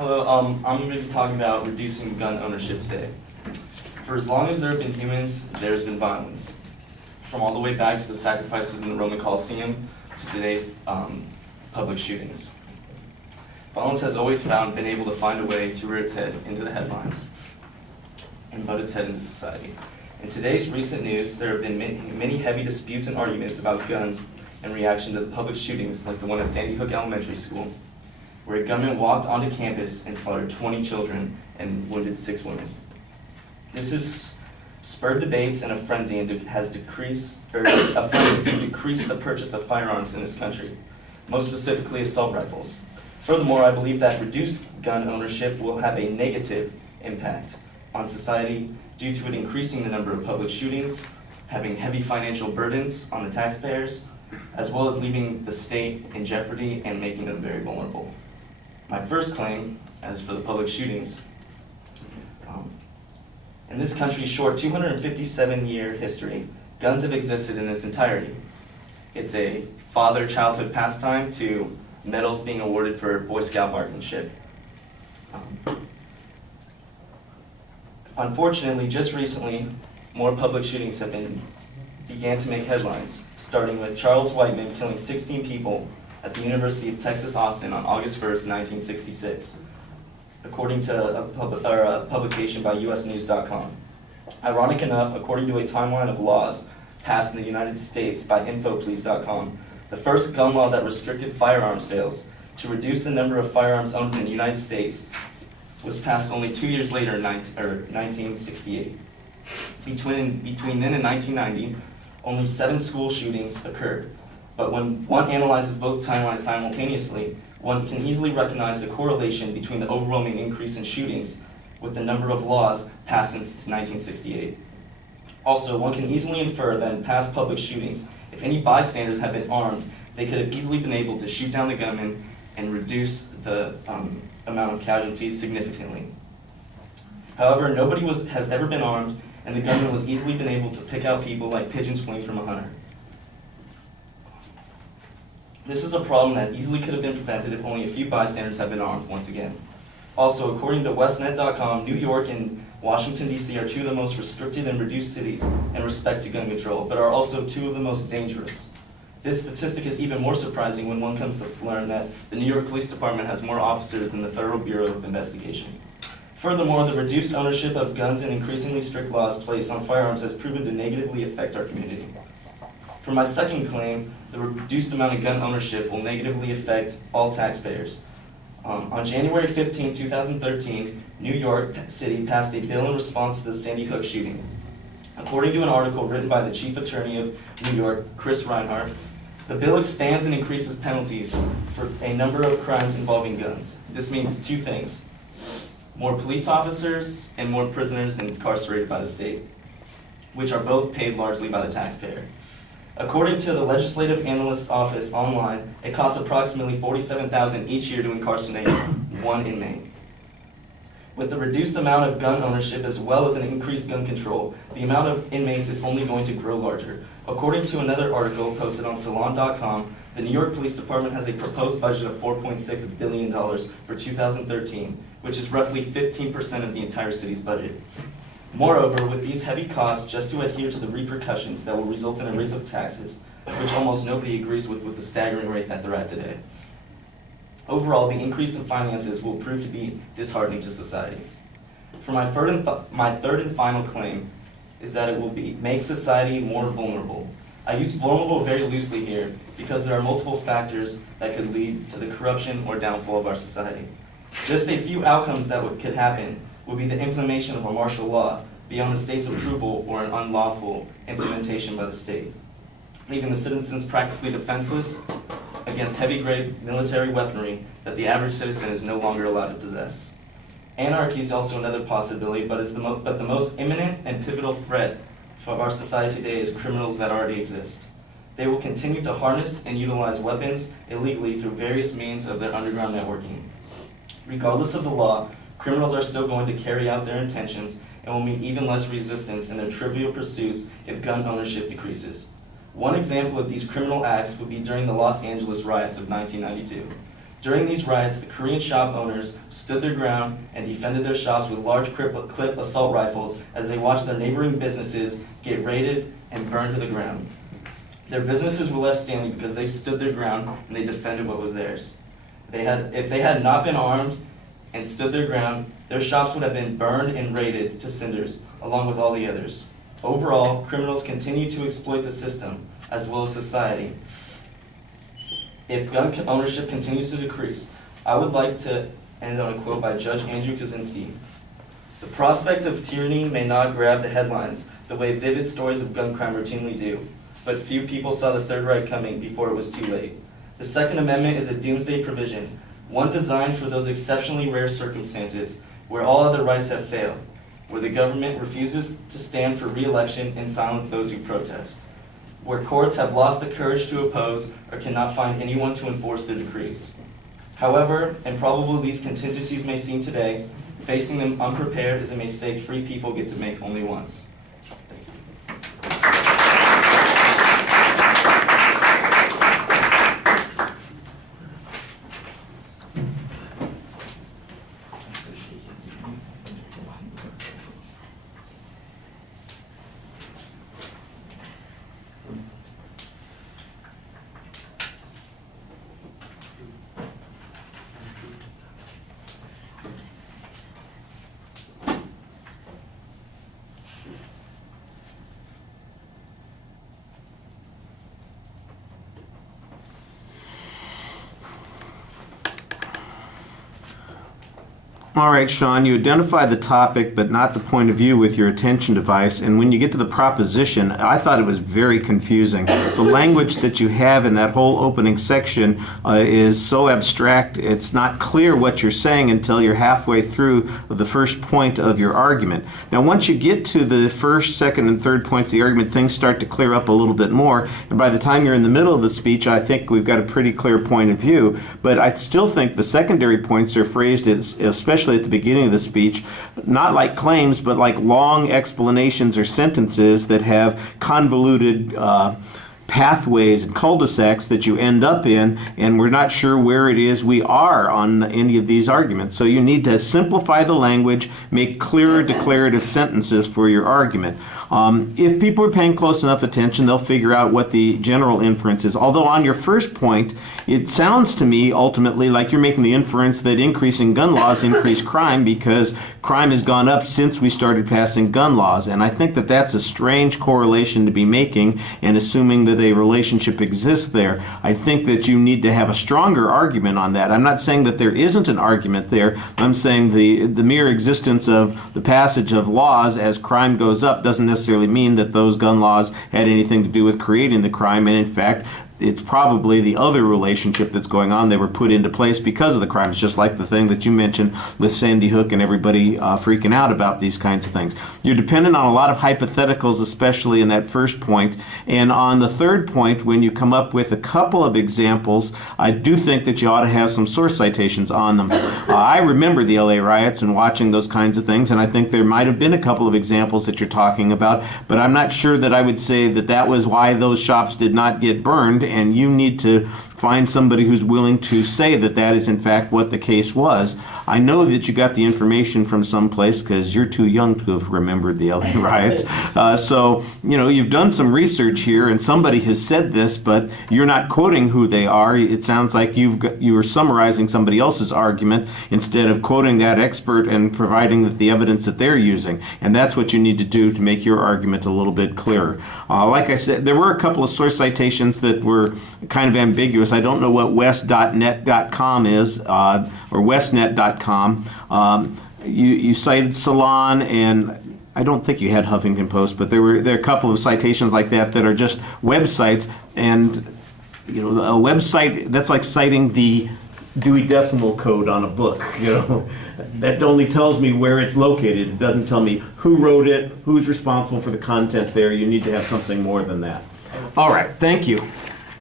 Hello, I'm going to be talking about reducing gun ownership today. For as long as there have been humans, there's been violence. From all the way back to the sacrifices in the Roman Colosseum to today's public shootings. Violence has always been able to find a way to rear its head into the headlines and butt its head into society. In today's recent news, there have been many heavy disputes and arguments about guns in reaction to the public shootings like the one at Sandy Hook Elementary School, where a gunman walked onto campus and slaughtered 20 children and wounded 6 women. This has spurred debates and a frenzy to decrease the purchase of firearms in this country, most specifically assault rifles. Furthermore, I believe that reduced gun ownership will have a negative impact on society due to it increasing the number of public shootings, having heavy financial burdens on the taxpayers, as well as leaving the state in jeopardy and making them very vulnerable. My first claim, as for the public shootings, in this country's short 257-year history, guns have existed in its entirety. It's a father-childhood pastime to medals being awarded for Boy Scout marksmanship. Unfortunately, just recently, more public shootings began to make headlines, starting with Charles Whiteman killing 16 people at the University of Texas, Austin on August 1st, 1966, according to a publication by usnews.com. Ironic enough, according to a timeline of laws passed in the United States by infoplease.com, the first gun law that restricted firearm sales to reduce the number of firearms owned in the United States was passed only 2 years later in 1968. Between then and 1990, only 7 school shootings occurred. But when one analyzes both timelines simultaneously, one can easily recognize the correlation between the overwhelming increase in shootings with the number of laws passed since 1968. Also, one can easily infer that in past public shootings, if any bystanders had been armed, they could have easily been able to shoot down the gunman and reduce the amount of casualties significantly. However, nobody has ever been armed, and the gunman was easily been able to pick out people like pigeons fleeing from a hunter. This is a problem that easily could have been prevented if only a few bystanders had been armed once again. Also, according to Westnet.com, New York and Washington, D.C. are 2 of the most restricted and reduced cities in respect to gun control, but are also 2 of the most dangerous. This statistic is even more surprising when one comes to learn that the New York Police Department has more officers than the Federal Bureau of Investigation. Furthermore, the reduced ownership of guns and increasingly strict laws placed on firearms has proven to negatively affect our community. For my second claim, the reduced amount of gun ownership will negatively affect all taxpayers. On January 15, 2013, New York City passed a bill in response to the Sandy Hook shooting. According to an article written by the Chief Attorney of New York, Chris Reinhardt, the bill expands and increases penalties for a number of crimes involving guns. This means 2 things: more police officers and more prisoners incarcerated by the state, which are both paid largely by the taxpayer. According to the Legislative Analyst's Office online, it costs approximately $47,000 each year to incarcerate 1 inmate. With the reduced amount of gun ownership as well as an increased gun control, the amount of inmates is only going to grow larger. According to another article posted on Salon.com, the New York Police Department has a proposed budget of $4.6 billion for 2013, which is roughly 15% of the entire city's budget. Moreover, with these heavy costs just to adhere to the repercussions that will result in a raise of taxes, which almost nobody agrees with the staggering rate that they're at today. Overall, the increase in finances will prove to be disheartening to society. For my third and final claim is that it will make society more vulnerable. I use vulnerable very loosely here because there are multiple factors that could lead to the corruption or downfall of our society. Just a few outcomes that could happen would be the implementation of a martial law beyond the state's approval or an unlawful implementation by the state, leaving the citizens practically defenseless against heavy-grade military weaponry that the average citizen is no longer allowed to possess. Anarchy is also another possibility, but the most imminent and pivotal threat for our society today is criminals that already exist. They will continue to harness and utilize weapons illegally through various means of their underground networking. Regardless of the law, criminals are still going to carry out their intentions and will meet even less resistance in their trivial pursuits if gun ownership decreases. One example of these criminal acts would be during the Los Angeles riots of 1992. During these riots, the Korean shop owners stood their ground and defended their shops with large clip assault rifles as they watched their neighboring businesses get raided and burned to the ground. Their businesses were left standing because they stood their ground and they defended what was theirs. If they had not been armed and stood their ground, their shops would have been burned and raided to cinders, along with all the others. Overall, criminals continue to exploit the system, as well as society. If gun ownership continues to decrease, I would like to end on a quote by Judge Andrew Kaczynski. The prospect of tyranny may not grab the headlines the way vivid stories of gun crime routinely do, but few people saw the Third Reich coming before it was too late. The Second Amendment is a doomsday provision, one designed for those exceptionally rare circumstances where all other rights have failed, where the government refuses to stand for re-election and silence those who protest, where courts have lost the courage to oppose or cannot find anyone to enforce their decrees. However improbable these contingencies may seem today, facing them unprepared is a mistake free people get to make only once. Thank you. All right, Sean, you identify the topic but not the point of view with your attention device, and when you get to the proposition, I thought it was very confusing. The language that you have in that whole opening section is so abstract, it's not clear what you're saying until you're halfway through the first point of your argument. Now, once you get to the first, second, and third points of the argument, things start to clear up a little bit more, and by the time you're in the middle of the speech, I think we've got a pretty clear point of view, but I still think the secondary points are phrased, especially at the beginning of the speech, not like claims, but like long explanations or sentences that have convoluted pathways and cul-de-sacs that you end up in, and we're not sure where it is we are on any of these arguments. So you need to simplify the language, make clearer declarative sentences for your argument. If people are paying close enough attention, they'll figure out what the general inference is. Although on your first point, it sounds to me ultimately like you're making the inference that increasing gun laws increase crime because crime has gone up since we started passing gun laws. And I think that that's a strange correlation to be making and assuming that a relationship exists there. I think that you need to have a stronger argument on that. I'm not saying that there isn't an argument there. I'm saying the mere existence of the passage of laws as crime goes up doesn't necessarily mean that those gun laws had anything to do with creating the crime, and in fact it's probably the other relationship that's going on. They were put into place because of the crimes, just like the thing that you mentioned with Sandy Hook and everybody freaking out about these kinds of things. You're dependent on a lot of hypotheticals, especially in that first point. And on the third point, when you come up with a couple of examples, I do think that you ought to have some source citations on them. I remember the LA riots and watching those kinds of things, and I think there might have been a couple of examples that you're talking about, but I'm not sure that I would say that that was why those shops did not get burned, and you need to find somebody who's willing to say that that is in fact what the case was. I know that you got the information from someplace because you're too young to have remembered the LA riots. So, you know, you've done some research here and somebody has said this, but you're not quoting who they are. It sounds like you were summarizing somebody else's argument instead of quoting that expert and providing the evidence that they're using. And that's what you need to do to make your argument a little bit clearer. Like I said, there were a couple of source citations that were kind of ambiguous. I don't know what west.net.com is, or westnet.com. You cited Salon, and I don't think you had Huffington Post, but there are a couple of citations like that that are just websites, and you know, a website that's like citing the Dewey Decimal Code on a book. You know, that only tells me where it's located. It doesn't tell me who wrote it, who's responsible for the content there. You need to have something more than that. All right, thank you.